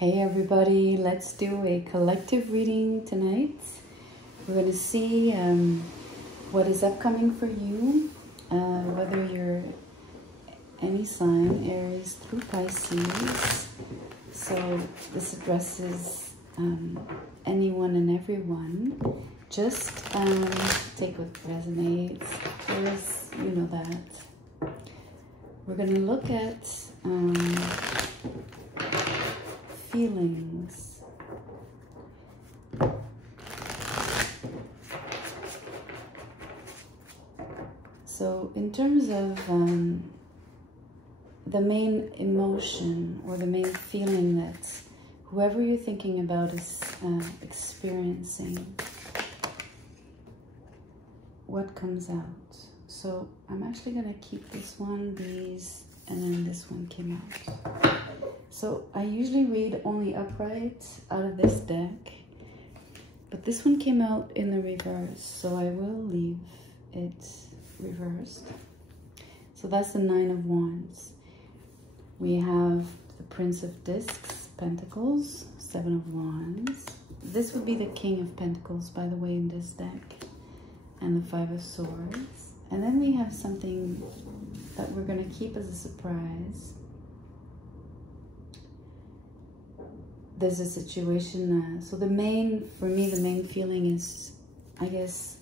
Hey everybody, let's do a collective reading tonight. We're going to see what is upcoming for you, whether you're any sign, Aries through Pisces. So this addresses anyone and everyone. Just take what resonates. There's, you know that. We're going to look at feelings. So in terms of the main emotion or the main feeling that whoever you're thinking about is experiencing, what comes out? So I'm actually going to keep this one, these, and then this one came out. So I usually read only upright out of this deck, but this one came out in the reverse, so I will leave it reversed. So that's the Nine of Wands. We have the Prince of Discs, Pentacles, Seven of Wands. This would be the King of Pentacles, by the way, in this deck, and the Five of Swords. And then we have something that we're going to keep as a surprise. There's a situation, so for me, the main feeling is, I guess,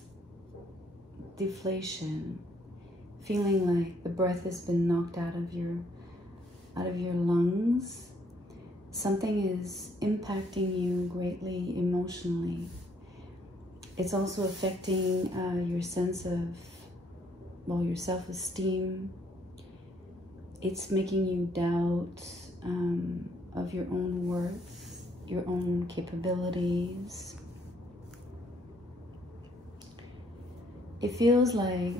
deflation. Feeling like the breath has been knocked out of your lungs. Something is impacting you greatly emotionally. It's also affecting your sense of, well, your self-esteem. It's making you doubt of your own worth, your own capabilities. It feels like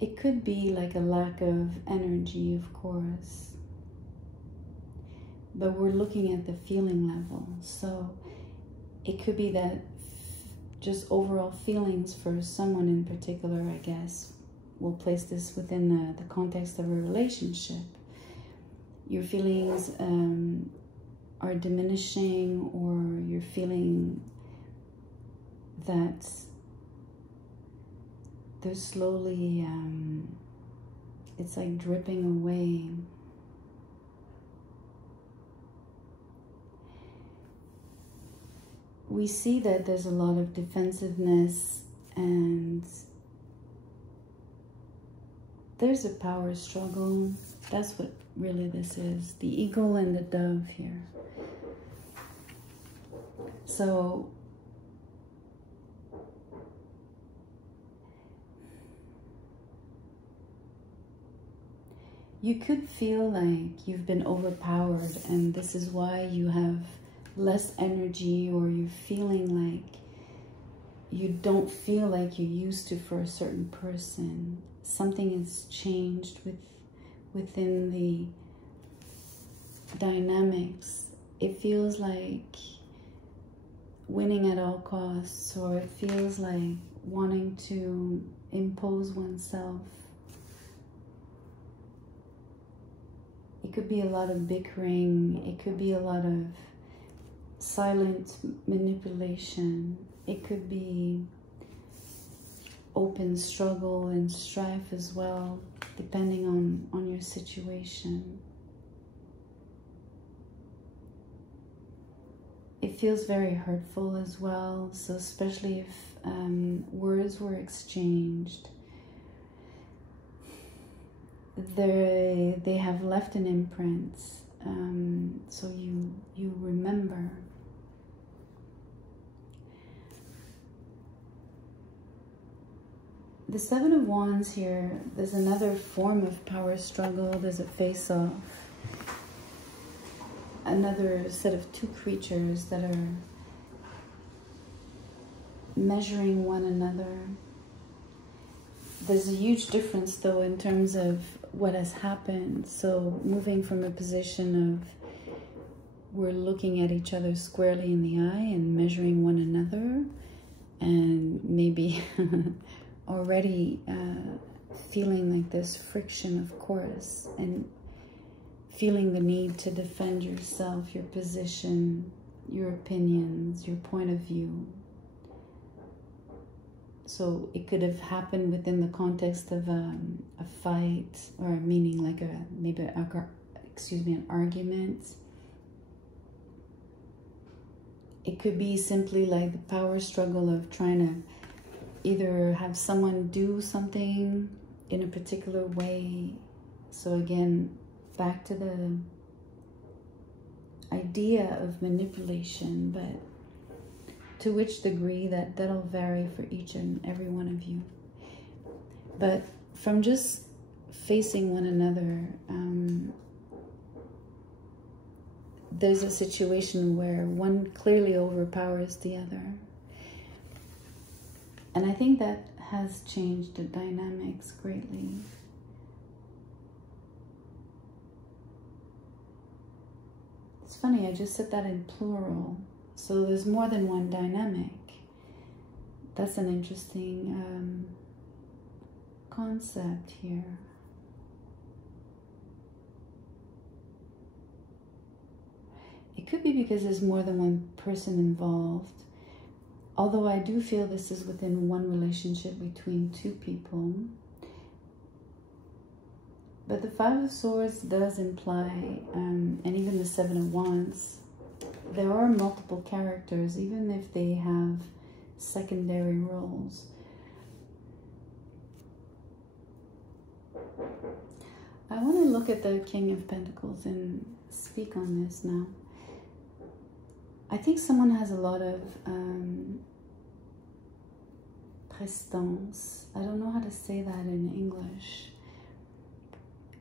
it could be like a lack of energy, of course, but we're looking at the feeling level. So it could be that just overall feelings for someone in particular, I guess. We'll place this within the context of a relationship. Your feelings are diminishing, or you're feeling that they're slowly, it's like dripping away. We see that there's a lot of defensiveness, and there's a power struggle. That's what really this is. The eagle and the dove here. So you could feel like you've been overpowered, and this is why you have less energy, or you're feeling like you don't feel like you used to for a certain person. Something has changed within the dynamics. It feels like winning at all costs, or it feels like wanting to impose oneself. It could be a lot of bickering. It could be a lot of silent manipulation. It could be open struggle and strife as well, depending on your situation. It feels very hurtful as well, so especially if words were exchanged, they have left an imprint, so you remember. The Seven of Wands here, there's another form of power struggle. There's a face-off. Another set of two creatures that are measuring one another. There's a huge difference, though, in terms of what has happened. So moving from a position of we're looking at each other squarely in the eye and measuring one another, and maybe already feeling like this friction, of course, and feeling the need to defend yourself, your position, your opinions, your point of view. So it could have happened within the context of a fight, or meaning like an argument. It could be simply like the power struggle of trying to either have someone do something in a particular way. So again, back to the idea of manipulation, but to which degree that'll vary for each and every one of you. But from just facing one another, there's a situation where one clearly overpowers the other. And I think that has changed the dynamics greatly. It's funny, I just said that in plural. So there's more than one dynamic. That's an interesting concept here. It could be because there's more than one person involved. Although I do feel this is within one relationship between two people. But the Five of Swords does imply, and even the Seven of Wands, there are multiple characters, even if they have secondary roles. I want to look at the King of Pentacles and speak on this now. I think someone has a lot of prestance. I don't know how to say that in English.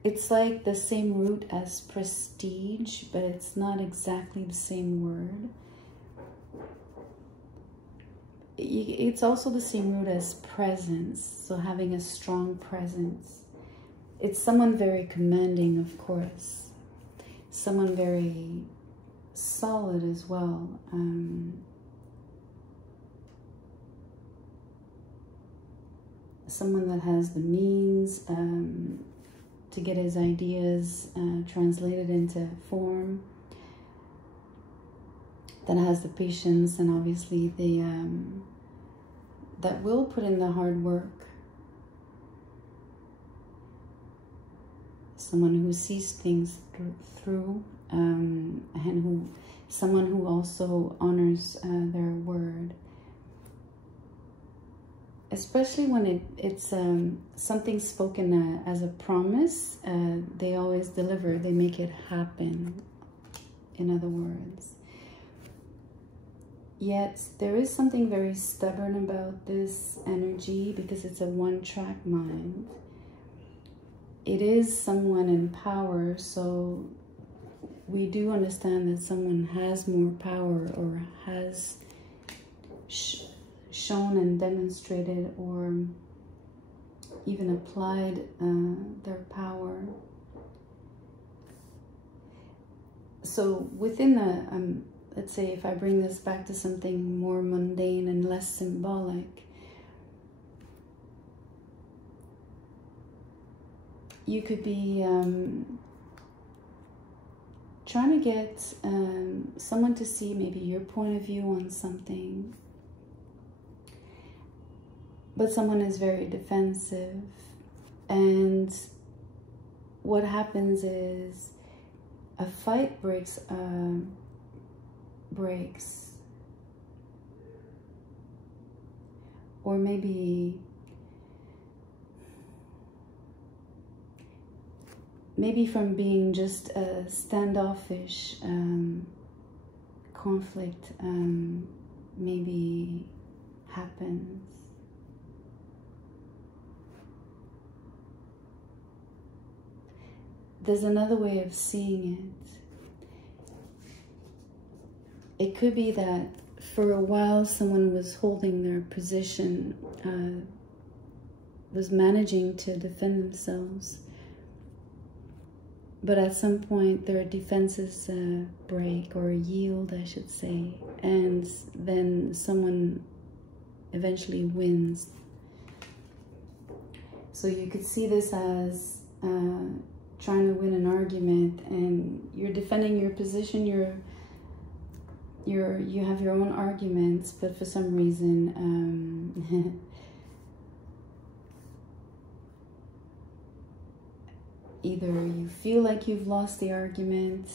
It's like the same root as prestige, but it's not exactly the same word. It's also the same root as presence, so having a strong presence. It's someone very commanding, of course. Someone very solid as well. Someone that has the means to get his ideas translated into form, that has the patience and obviously the that will put in the hard work. Someone who sees things through, and someone who also honors their word. Especially when it's something spoken as a promise, they always deliver, they make it happen, in other words. Yet, there is something very stubborn about this energy because it's a one-track mind. It is someone in power, so we do understand that someone has more power or has shown and demonstrated or even applied their power. So within the, let's say if I bring this back to something more mundane and less symbolic, you could be trying to get someone to see maybe your point of view on something, but someone is very defensive, and what happens is a fight breaks, or maybe from being just a standoffish conflict maybe happens. There's another way of seeing it. It could be that for a while someone was holding their position, was managing to defend themselves, but at some point their defenses break or yield, I should say, and then someone eventually wins. So you could see this as trying to win an argument and you're defending your position, you have your own arguments, but for some reason either you feel like you've lost the argument.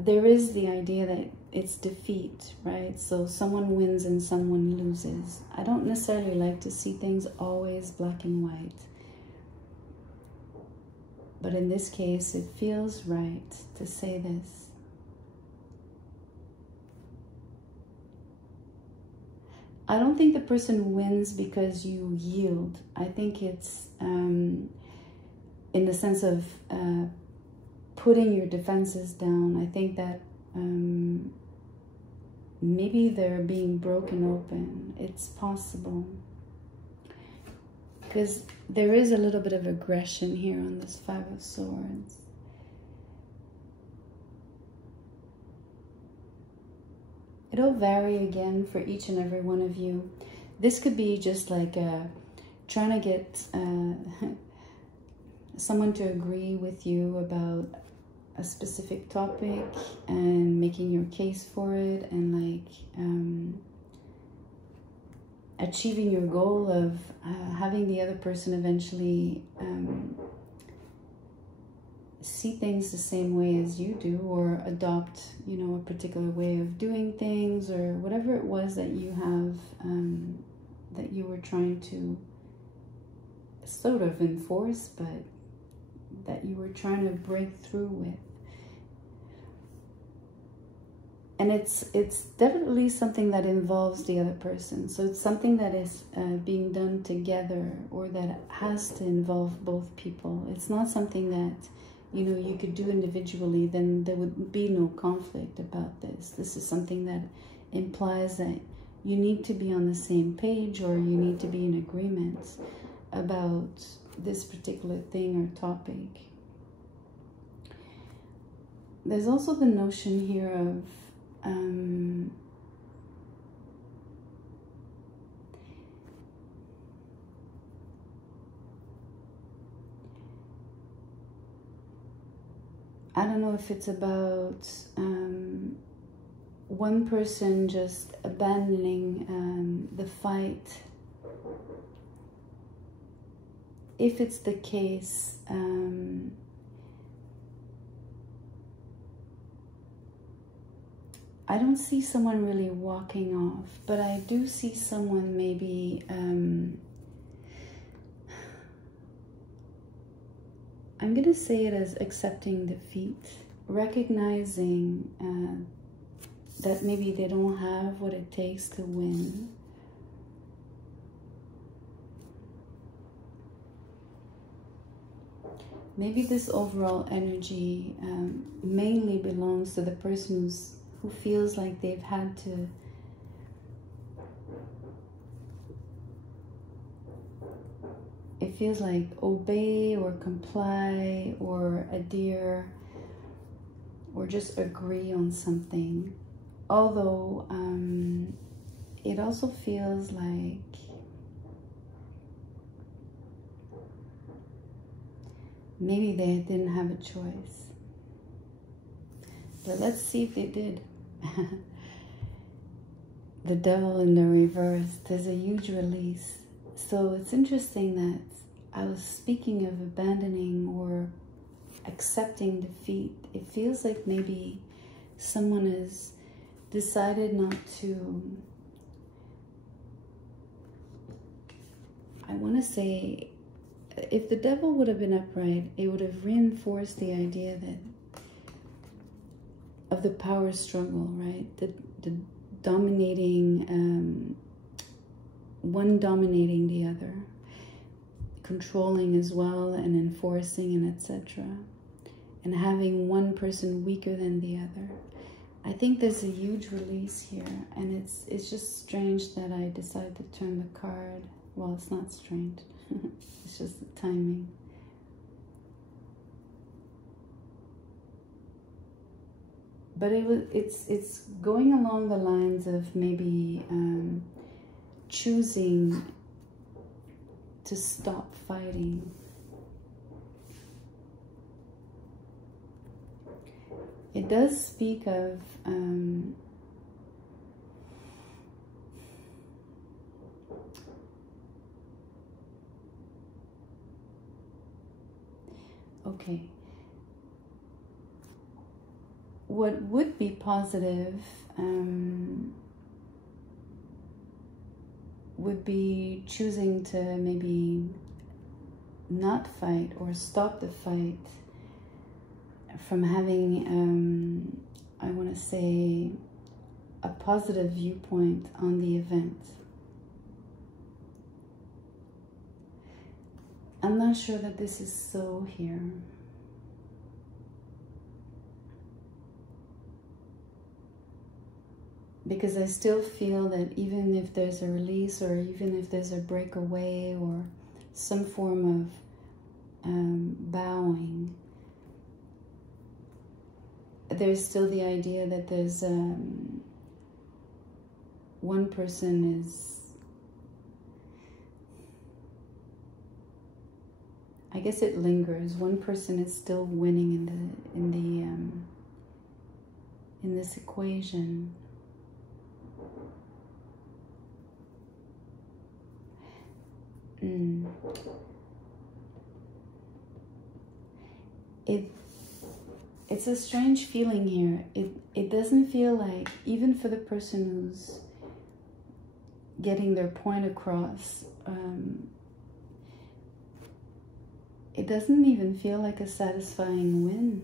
There is the idea that it's defeat, right? So someone wins and someone loses. I don't necessarily like to see things always black and white. But in this case, it feels right to say this. I don't think the person wins because you yield. I think it's in the sense of putting your defenses down. I think that maybe they're being broken open. It's possible. Because there is a little bit of aggression here on this Five of Swords. It'll vary again for each and every one of you. This could be just like trying to get someone to agree with you about a specific topic and making your case for it, and like achieving your goal of having the other person eventually see things the same way as you do, or adopt, you know, a particular way of doing things, or whatever it was that you have that you were trying to sort of enforce, but that you were trying to break through with. And it's definitely something that involves the other person. So it's something that is being done together, or that has to involve both people. It's not something that, you know, you could do individually, then there would be no conflict about this. This is something that implies that you need to be on the same page, or you need to be in agreement about this particular thing or topic. There's also the notion here of I don't know if it's about one person just abandoning the fight. If it's the case, I don't see someone really walking off, but I do see someone maybe, I'm going to say it as accepting defeat, recognizing that maybe they don't have what it takes to win. Maybe this overall energy mainly belongs to the person who feels like they've had to it feels like obey or comply or adhere or just agree on something. Although it also feels like maybe they didn't have a choice. But let's see if they did. The Devil in the reverse. There's a huge release. So it's interesting that I was speaking of abandoning or accepting defeat. It feels like maybe someone has decided not to, I want to say, if the Devil would have been upright, it would have reinforced the idea that of the power struggle, right? The dominating, one dominating the other, controlling as well, and enforcing, and etc. And having one person weaker than the other. I think there's a huge release here, and it's just strange that I decided to turn the card. Well, it's not strange. It's just the timing. But it's going along the lines of maybe choosing to stop fighting. It does speak of okay. What would be positive would be choosing to maybe not fight or stop the fight from having, I want to say, a positive viewpoint on the event. I'm not sure that this is so here. Because I still feel that even if there's a release or even if there's a breakaway or some form of bowing, there's still the idea that there's one person is, I guess it lingers. One person is still winning in this equation. It's a strange feeling here. It doesn't feel like, even for the person who's getting their point across, it doesn't even feel like a satisfying win.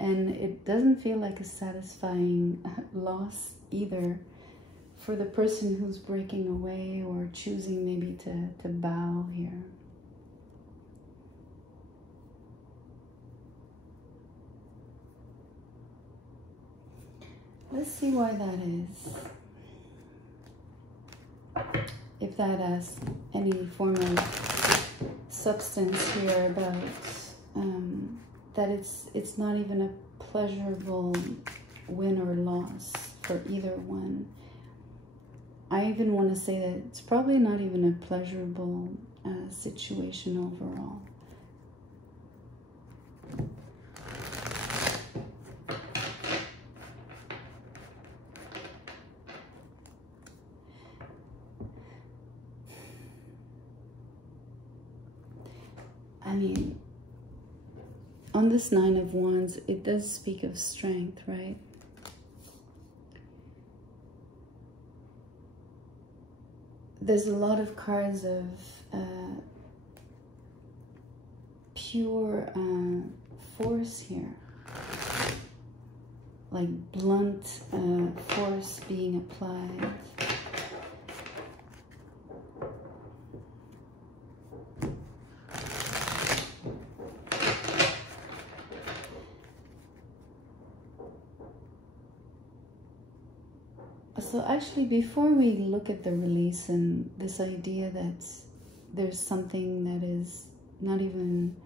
And it doesn't feel like a satisfying loss either for the person who's breaking away or choosing maybe to bow here. Let's see why that is. If that has any form of substance here about that it's not even a pleasurable win or loss for either one. I even want to say that it's probably not even a pleasurable situation overall. I mean, on this Nine of Wands, it does speak of strength, right? There's a lot of cards of pure force here. Like blunt force being applied. So actually, before we look at the release and this idea that there's something that is not even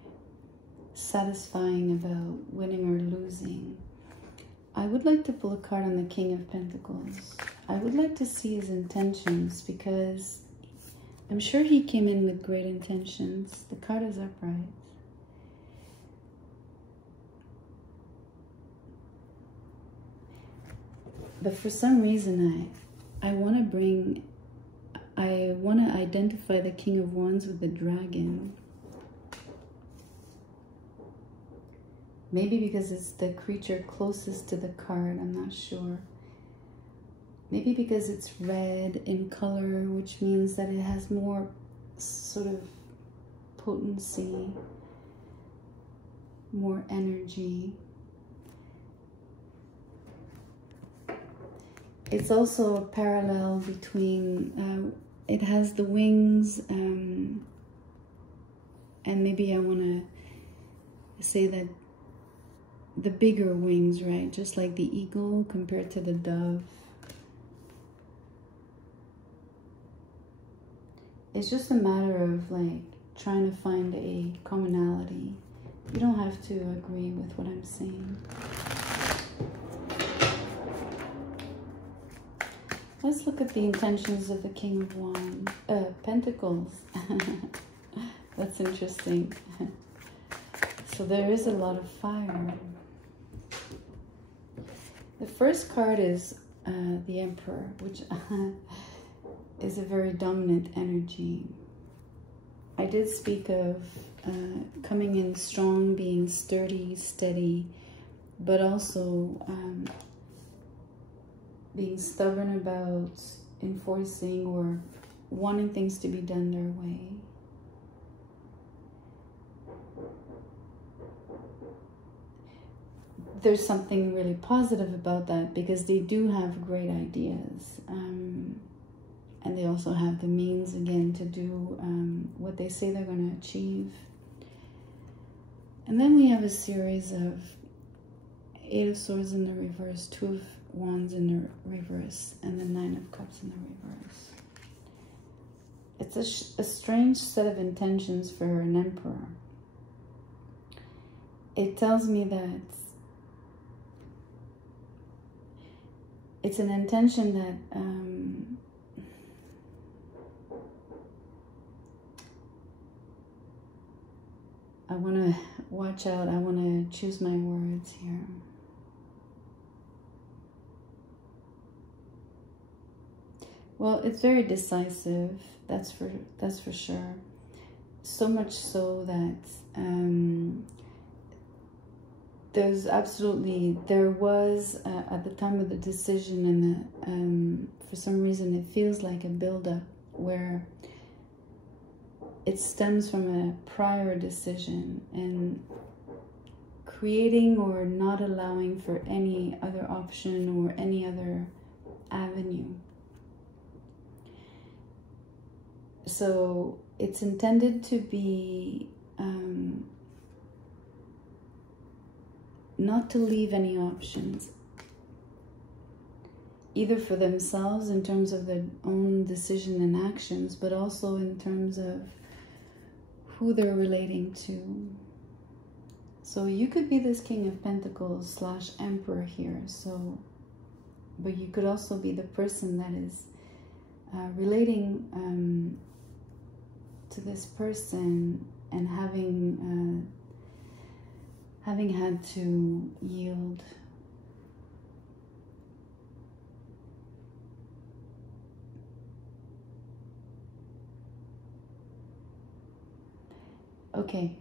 satisfying about winning or losing, I would like to pull a card on the King of Pentacles. I would like to see his intentions, because I'm sure he came in with great intentions. The card is upright. But for some reason, I want to identify the King of Wands with the dragon. Maybe because it's the creature closest to the card, I'm not sure. Maybe because it's red in color, which means that it has more sort of potency, more energy. It's also a parallel between, it has the wings, and maybe I want to say that the bigger wings, right? Just like the eagle compared to the dove. It's just a matter of like trying to find a commonality. You don't have to agree with what I'm saying. Let's look at the intentions of the King of Wands, Pentacles. That's interesting. So there is a lot of fire. The first card is the Emperor, which is a very dominant energy. I did speak of coming in strong, being sturdy, steady, but also being stubborn about enforcing or wanting things to be done their way. There's something really positive about that because they do have great ideas. And they also have the means, again, to do what they say they're going to achieve. And then we have a series of 8 of Swords in the reverse, 2 of Wands in the reverse, and the 9 of Cups in the reverse. It's a strange set of intentions for an Emperor. It tells me that it's an intention that I want to watch out. I want to choose my words here. Well, it's very decisive. That's for sure. So much so that there was at the time of the decision, and for some reason it feels like a buildup where it stems from a prior decision and creating or not allowing for any other option or any other avenue. So it's intended to be not to leave any options, either for themselves in terms of their own decision and actions, but also in terms of who they're relating to. So you could be this King of Pentacles / Emperor here. So, but you could also be the person that is relating to this person and having had to yield. Okay,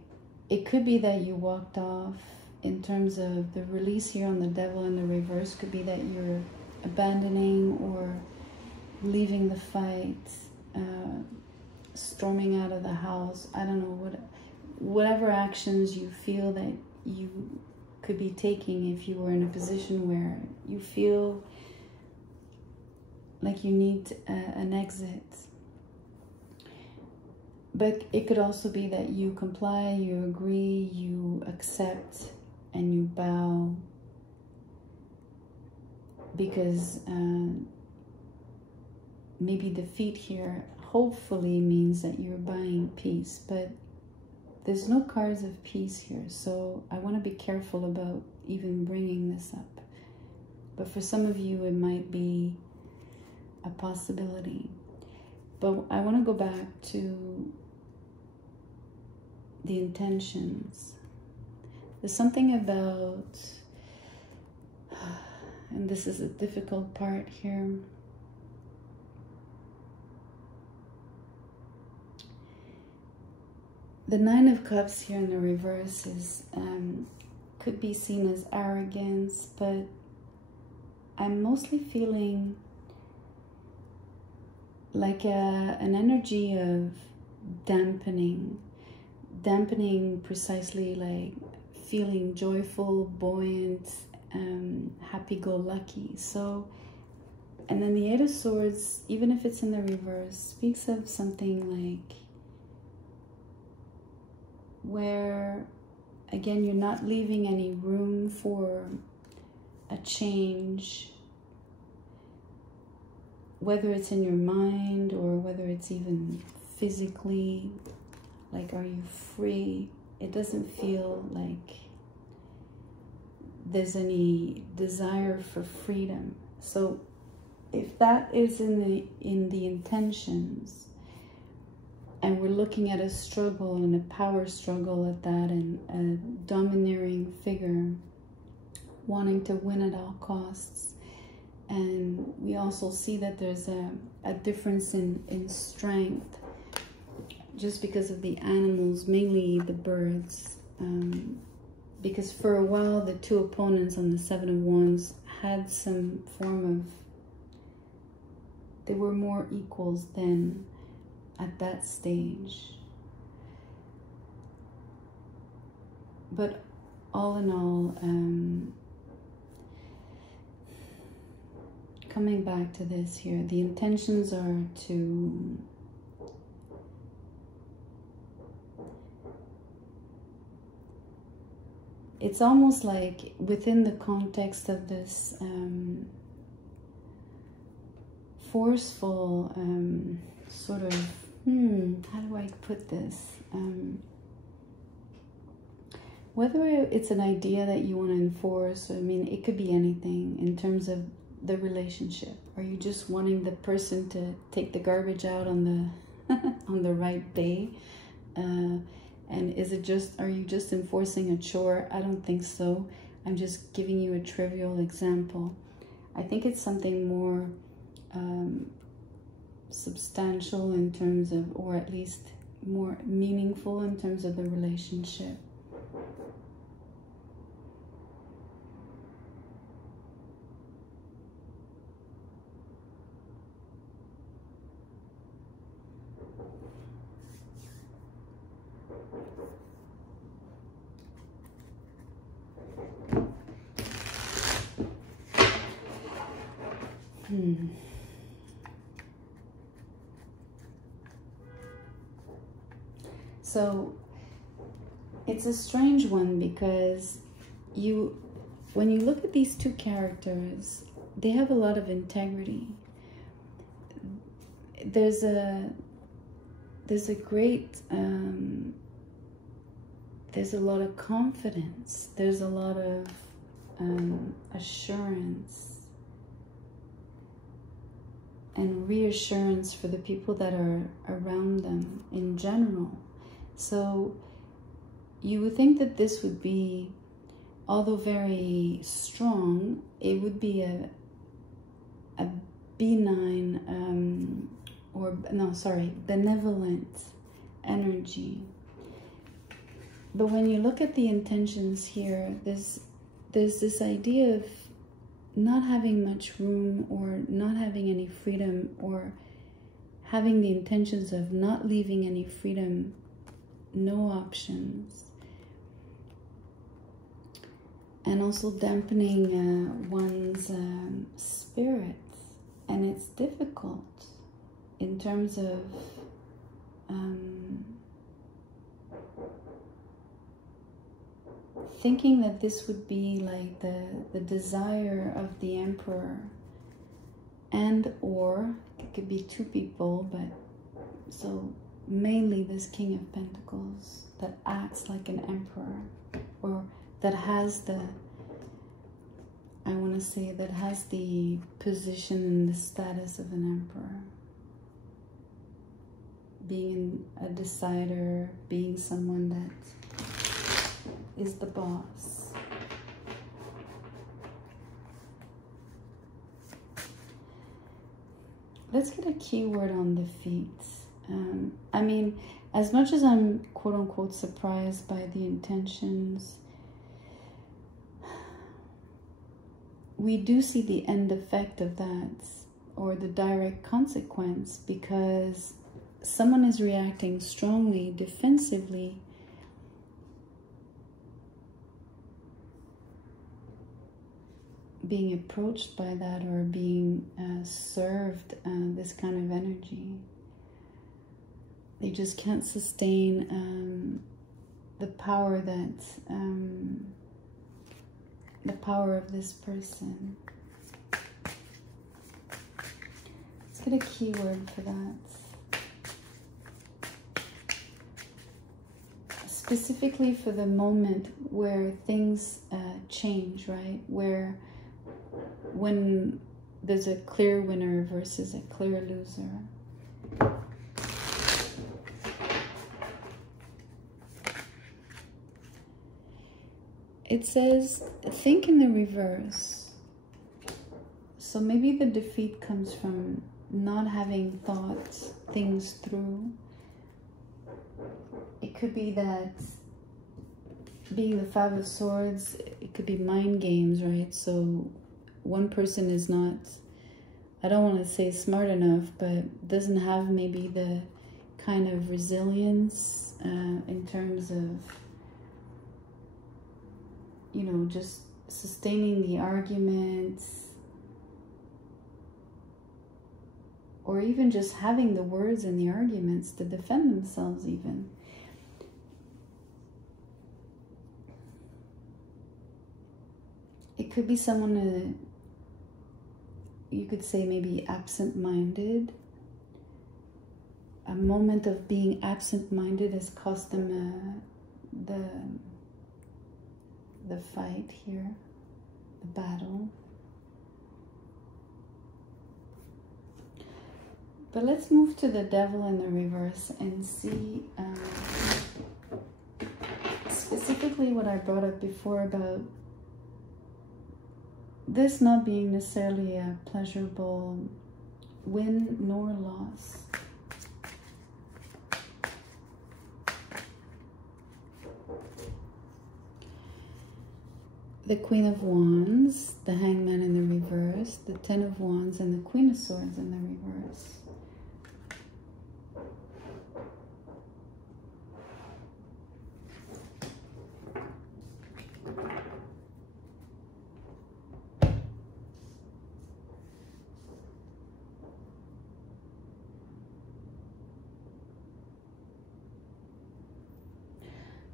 it could be that you walked off. In terms of the release here on the Devil in the reverse, could be that you're abandoning or leaving the fight, storming out of the house. I don't know, whatever actions you feel that you could be taking if you were in a position where you feel like you need an exit. But it could also be that you comply, you agree, you accept, and you bow, because maybe defeat here hopefully means that you're buying peace, but there's no cards of peace here, so I want to be careful about even bringing this up. But for some of you, it might be a possibility. But I want to go back to the intentions. There's something about, and this is a difficult part here, the 9 of Cups here in the reverse is could be seen as arrogance, but I'm mostly feeling like an energy of dampening precisely, like feeling joyful, buoyant, happy-go-lucky. So, and then the 8 of Swords, even if it's in the reverse, speaks of something like where, again, you're not leaving any room for a change, whether it's in your mind or whether it's even physically. Like, are you free? It doesn't feel like there's any desire for freedom. So if that is in the intentions, and we're looking at a struggle and a power struggle at that, and a domineering figure, wanting to win at all costs. And we also see that there's a difference in strength just because of the animals, mainly the birds. Because for a while, the two opponents on the Seven of Wands had some form of, they were more equals than at that stage. But all in all, coming back to this here, the intentions are to it's almost like within the context of this forceful sort of, how do I put this? Whether it's an idea that you want to enforce, I mean, it could be anything in terms of the relationship. Are you just wanting the person to take the garbage out on the on the right day? And is it just, are you just enforcing a chore? I don't think so. I'm just giving you a trivial example. I think it's something more substantial in terms of, or at least more meaningful in terms of the relationship. So it's a strange one because when you look at these two characters, they have a lot of integrity. There's a great, there's a lot of confidence. There's a lot of assurance and reassurance for the people that are around them in general. So you would think that this would be, although very strong, it would be a benign, benevolent energy. But when you look at the intentions here, there's this idea of not having much room or not having any freedom, or having the intentions of not leaving any freedom, no options, and also dampening one's spirit. And it's difficult in terms of thinking that this would be like the desire of the Emperor, and or it could be two people, but so mainly this King of Pentacles that acts like an emperor, or that has the, I want to say, that has the position and the status of an emperor, being a decider, being someone that is the boss. Let's get a keyword on the feet. I mean, as much as I'm quote-unquote surprised by the intentions, we do see the end effect of that, or the direct consequence, because someone is reacting strongly, defensively, being approached by that, or being served this kind of energy. They just can't sustain the power that the power of this person. Let's get a keyword for that. Specifically for the moment where things change, right? When there's a clear winner versus a clear loser. it says, think in the reverse. So maybe the defeat comes from not having thought things through. It could be that being the Five of Swords, it could be mind games, right? So one person is not, I don't want to say smart enough, but doesn't have maybe the kind of resilience in terms of, you know, just sustaining the arguments, or even just having the words in the arguments to defend themselves even. It could be someone, you could say maybe absent-minded. A moment of being absent-minded has cost them the fight here, the battle. But let's move to the Devil in the reverse and see specifically what I brought up before about this not being necessarily a pleasurable win nor loss. The Queen of Wands, the Hangman in the reverse, the Ten of Wands, and the Queen of Swords in the reverse.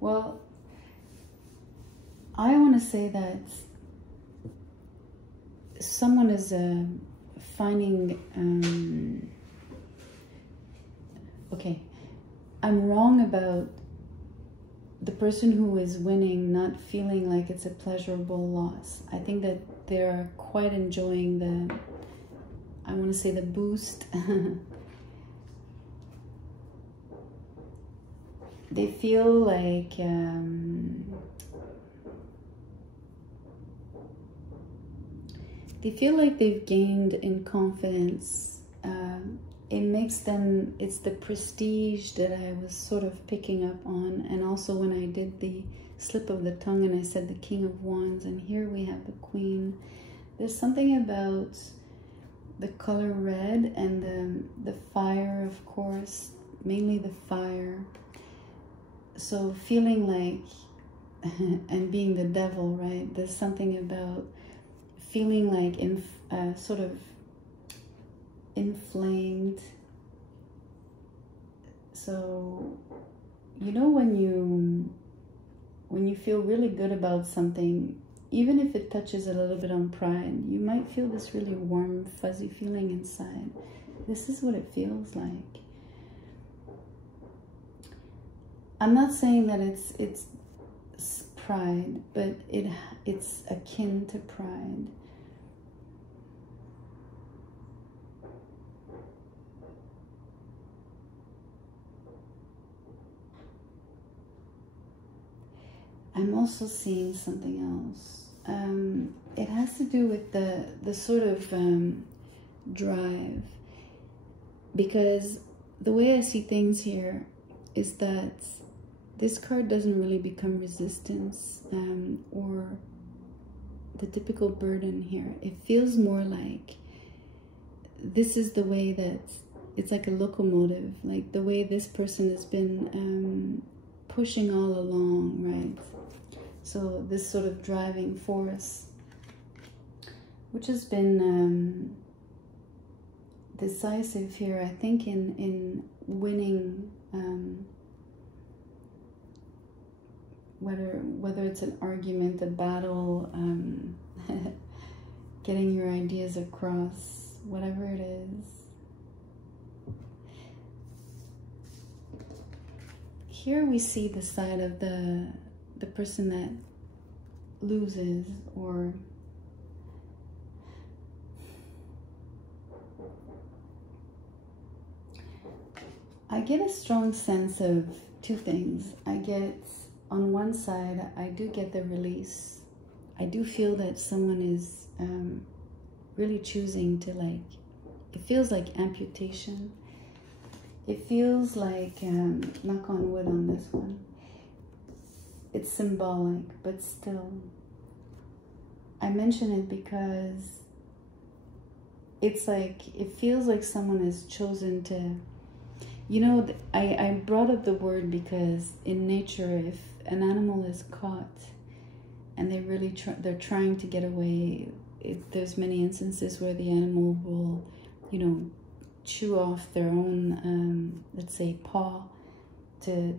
Well, I want to say that someone is finding, okay, I'm wrong about the person who is winning not feeling like it's a pleasurable loss. I think that they're quite enjoying the, I want to say the boost. They feel like they've gained in confidence. It makes them, it's the prestige that I was sort of picking up on. And also when I did the slip of the tongue and I said the King of Wands, and here we have the Queen. There's something about the color red and the fire, of course, mainly the fire. So feeling like, and being the devil, right? There's something about feeling like sort of inflamed. So, you know, when you feel really good about something, even if it touches a little bit on pride, you might feel this really warm, fuzzy feeling inside. This is what it feels like. I'm not saying that it's pride, but it's akin to pride. I'm also seeing something else. It has to do with the sort of drive, because the way I see things here is that this card doesn't really become resistance or the typical burden here. It feels more like this is the way that it's like a locomotive, like the way this person has been pushing all along, right? So this sort of driving force, which has been decisive here, I think, in winning, whether it's an argument, a battle, getting your ideas across, whatever it is. Here we see the side of the person that loses, or I get a strong sense of two things. I get on one side, I do get the release. I do feel that someone is really choosing to, like, it feels like amputation. It feels like, knock on wood on this one, it's symbolic, but still. I mention it because it's like, it feels like someone has chosen to, you know, I brought up the word because in nature, if an animal is caught and they really they're trying to get away, there's many instances where the animal will, you know, chew off their own, let's say, paw to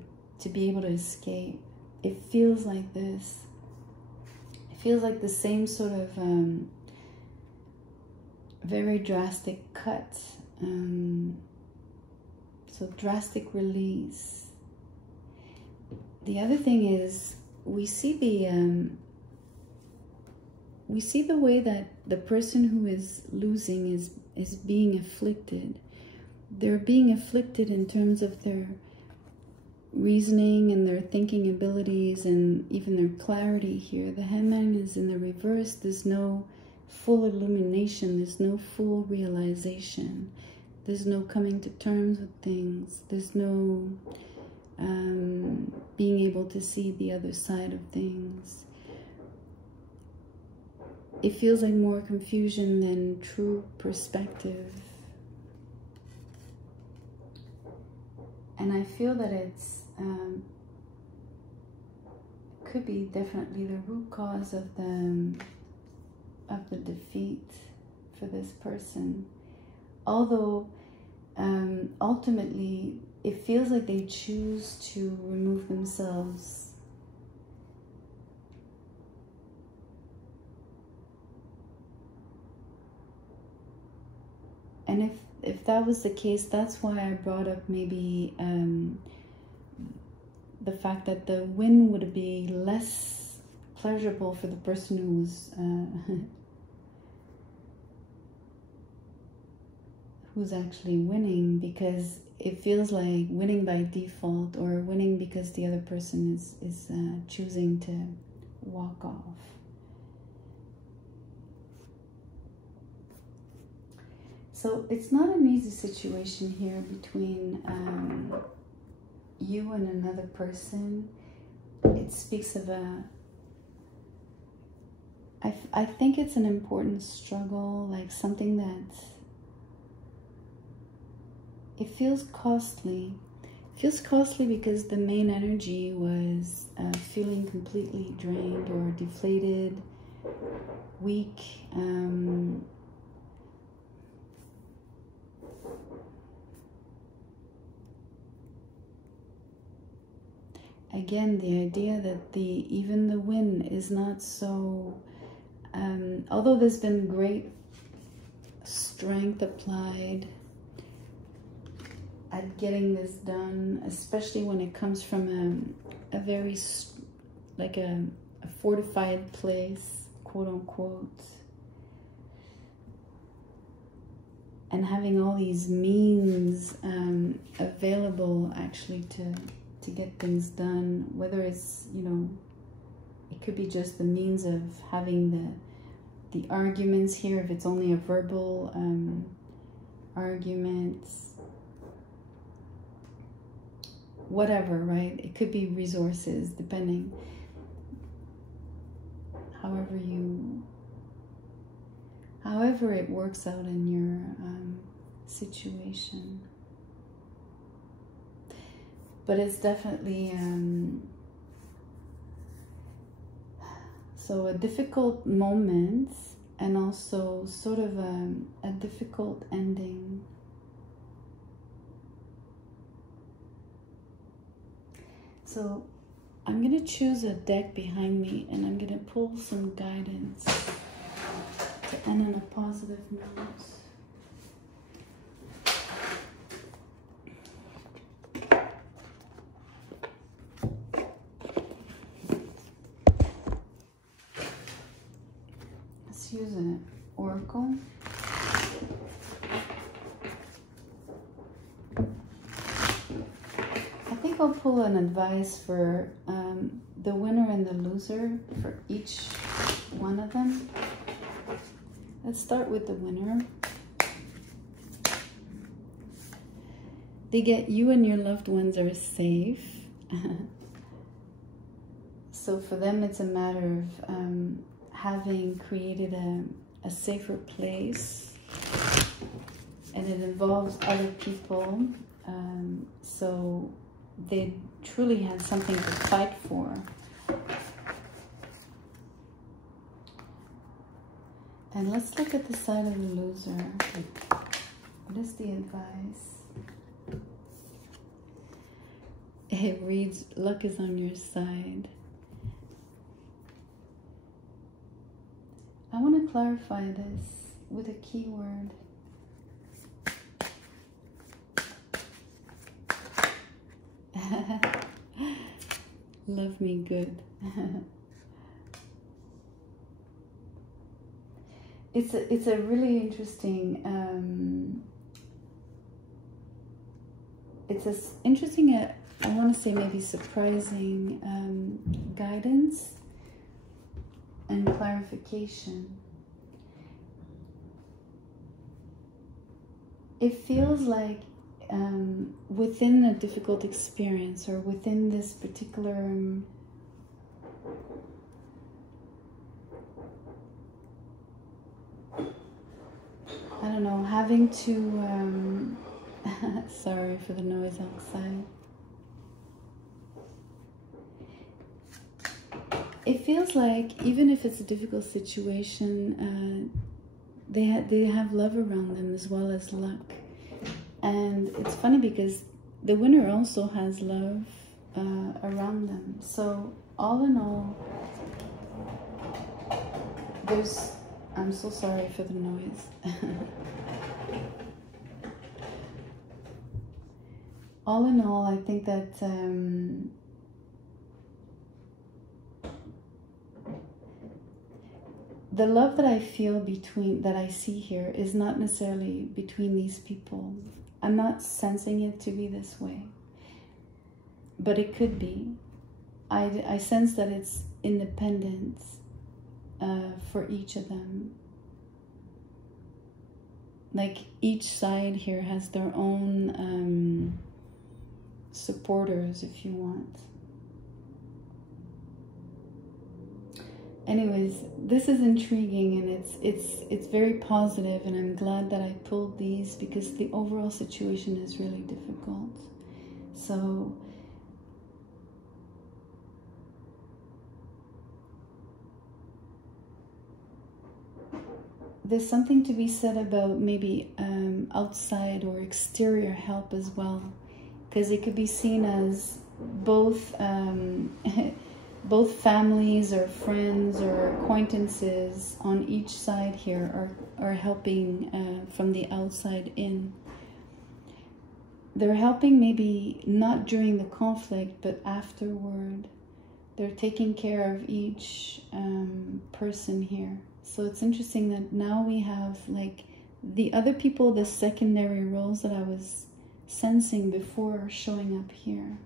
be able to escape. It feels like this. It feels like the same sort of very drastic cut. So drastic release. The other thing is we see the way that the person who is losing is being afflicted. They're being afflicted in terms of their reasoning and their thinking abilities and even their clarity here. The Hangman is in the reverse. There's no full illumination. There's no full realization. There's no coming to terms with things. There's no being able to see the other side of things. It feels like more confusion than true perspective. And I feel that it's could be definitely the root cause of the defeat for this person. Although ultimately it feels like they choose to remove themselves. And if that was the case, that's why I brought up maybe the fact that the win would be less pleasurable for the person who was who's actually winning, because it feels like winning by default, or winning because the other person is choosing to walk off. So it's not an easy situation here between you and another person. It speaks of I think it's an important struggle, like something that it feels costly. It feels costly because the main energy was feeling completely drained or deflated, weak. Again, the idea that even the win is not so, although there's been great strength applied at getting this done, especially when it comes from a very, like a fortified place, quote unquote, and having all these means available actually to get things done, whether it's, you know, it could be just the means of having the arguments here, if it's only a verbal argument, whatever, right? It could be resources, depending, however it works out in your situation. But it's definitely, so a difficult moment, and also sort of a difficult ending. So I'm going to choose a deck behind me, and I'm going to pull some guidance to end on a positive note. Use an oracle. I think I'll pull an advice for the winner and the loser for each one of them. Let's start with the winner. They get you and your loved ones are safe. So for them, it's a matter of having created a safer place, and it involves other people. So they truly had something to fight for. And let's look at the side of the loser. What is the advice? It reads, luck is on your side. I want to clarify this with a keyword. Love me good. It's a really interesting I want to say maybe surprising guidance and clarification. It feels like within a difficult experience, or within this particular I don't know, having to sorry for the noise outside. It feels like even if it's a difficult situation, they have love around them as well as luck. And it's funny because the winner also has love around them. So all in all, I'm so sorry for the noise. All in all, I think that the love that I feel that I see here is not necessarily between these people. I'm not sensing it to be this way, but it could be. I sense that it's independent for each of them. Like each side here has their own supporters, if you want. Anyways, this is intriguing, and it's very positive, and I'm glad that I pulled these because the overall situation is really difficult. So there's something to be said about maybe outside or exterior help as well, because it could be seen as both both families or friends or acquaintances on each side here are helping from the outside in. They're helping maybe not during the conflict, but afterward. They're taking care of each person here. So it's interesting that now we have like the other people, the secondary roles that I was sensing before are showing up here.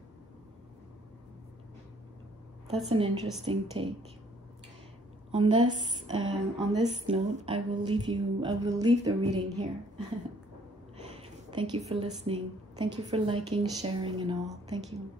That's an interesting take. On this note, I will leave the reading here. Thank you for listening. Thank you for liking, sharing, and all. Thank you.